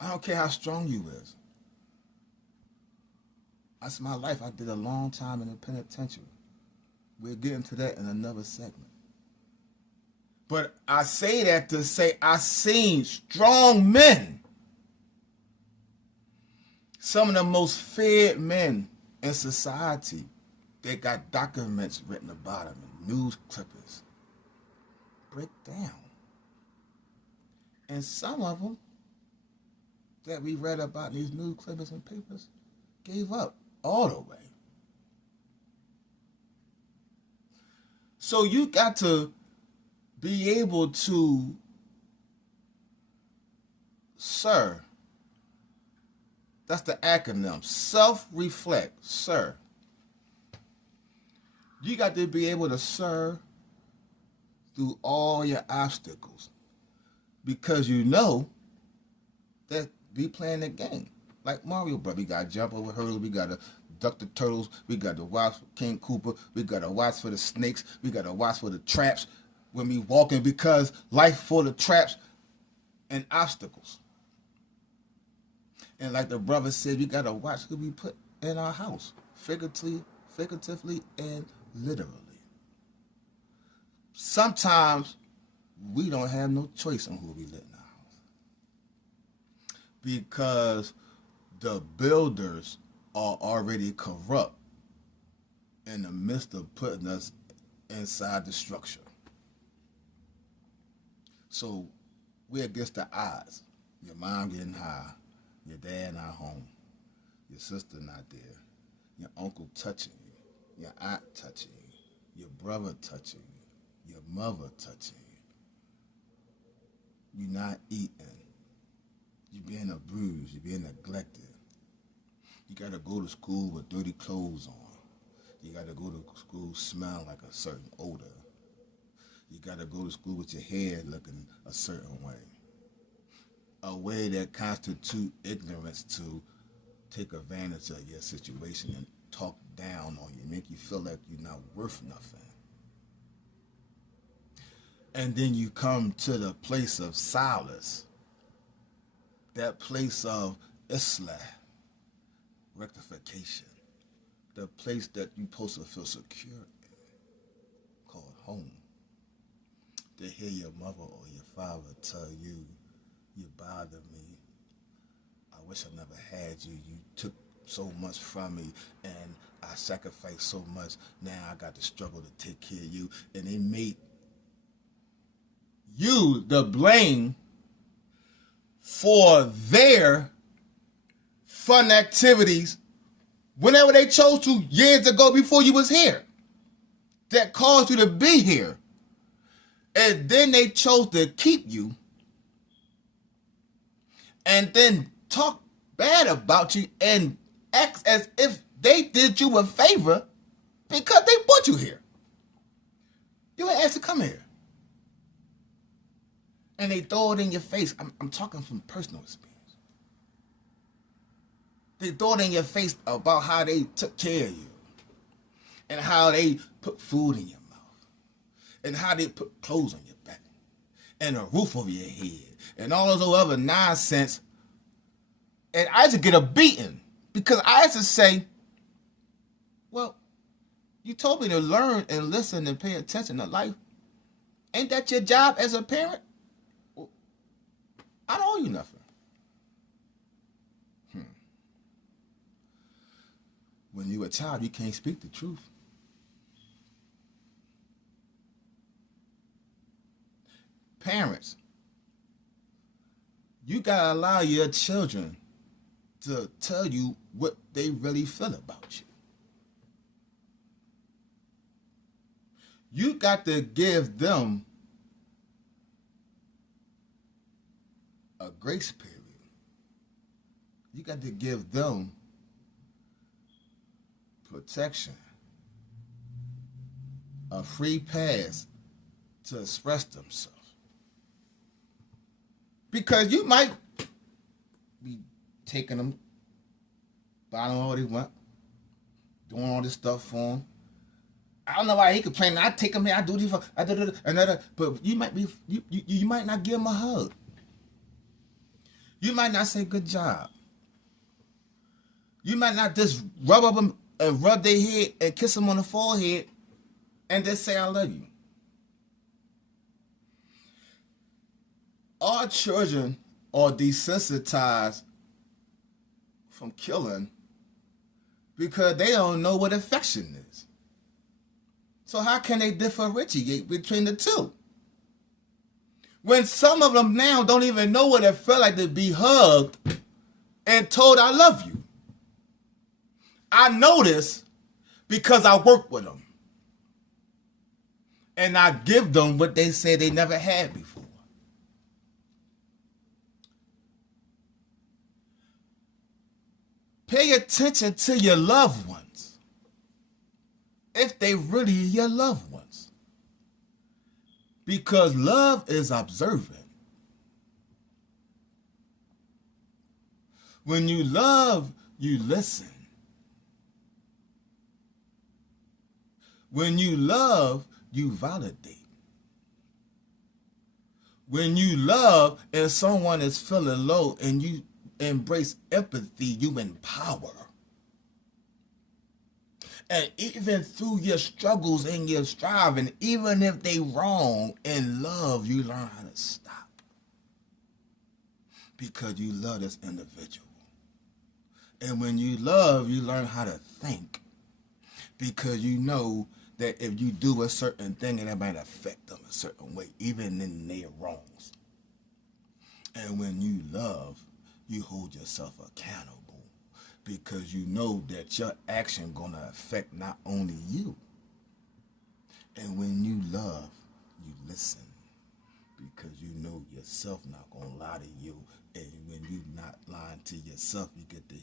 I don't care how strong you is. That's my life. I did a long time in the penitentiary. We'll get into that in another segment. But I say that to say I seen strong men, some of the most feared men in society, they got documents written about them and news clippings break down. And some of them that we read about in these news clippings and papers gave up all the way. So you got to be able to, sir, that's the acronym, self-reflect, sir. You got to be able to serve through all your obstacles because you know that we playing the game. Like Mario Bros. We got to jump over hurdles. We got to duck the turtles. We got to watch for King Koopa. We got to watch for the snakes. We got to watch for the traps when we walking because life full of traps and obstacles. And like the brother said, we got to watch who we put in our house, figuratively and literally. Sometimes we don't have no choice on who we let in our house because the builders are already corrupt in the midst of putting us inside the structure. So we're against the odds. Your mom getting high, your dad not home, your sister not there, your uncle touching you, your aunt touching you, your brother touching you, your mother touching you. You're not eating. You're being abused. You're being neglected. You got to go to school with dirty clothes on. You got to go to school smelling like a certain odor. You got to go to school with your hair looking a certain way. A way that constitutes ignorance to take advantage of your situation and talk down on you, make you feel like you're not worth nothing. And then you come to the place of solace, that place of islah, rectification, the place that you're supposed to feel secure in, called home. To hear your mother or your father tell you, you bother me, I wish I never had you, you took so much from me, and I sacrificed so much, now I got to struggle to take care of you, and they made you the blame for their fun activities whenever they chose to years ago before you was here that caused you to be here. And then they chose to keep you and then talk bad about you and act as if they did you a favor because they put you here. You ain't asked to come here. And they throw it in your face. I'm talking from personal experience. They throw it in your face about how they took care of you and how they put food in your mouth and how they put clothes on your back and a roof over your head and all those other nonsense. And I used to get a beating because I used to say, well, you told me to learn and listen and pay attention to life. Ain't that your job as a parent? Well, I don't owe you nothing. When you're a child, you can't speak the truth. Parents, you gotta allow your children to tell you what they really feel about you. You got to give them a grace period. You got to give them protection, a free pass to express themselves. Because you might be taking them, buying them all they want, doing all this stuff for them. I don't know why he complaining. I take him here, I do this, I do another. But you might be, you might not give him a hug. You might not say good job. You might not just rub up them and rub their head and kiss them on the forehead and just say I love you. Our children are desensitized from killing because they don't know what affection is. So how can they differentiate between the two? When some of them now don't even know what it felt like to be hugged and told I love you. I know this because I work with them. And I give them what they say they never had before. Pay attention to your loved ones. If they really your loved ones. Because love is observant. When you love, you listen. When you love, you validate. When you love and someone is feeling low and you embrace empathy, you empower. And even through your struggles and your striving, even if they wrong, in love, you learn how to stop. Because you love this individual. And when you love, you learn how to think. Because you know that if you do a certain thing, it might affect them a certain way, even in their wrongs. And when you love, you hold yourself accountable because you know that your action gonna affect not only you. And when you love, you listen because you know yourself not gonna lie to you. And when you not lying to yourself, you get to hear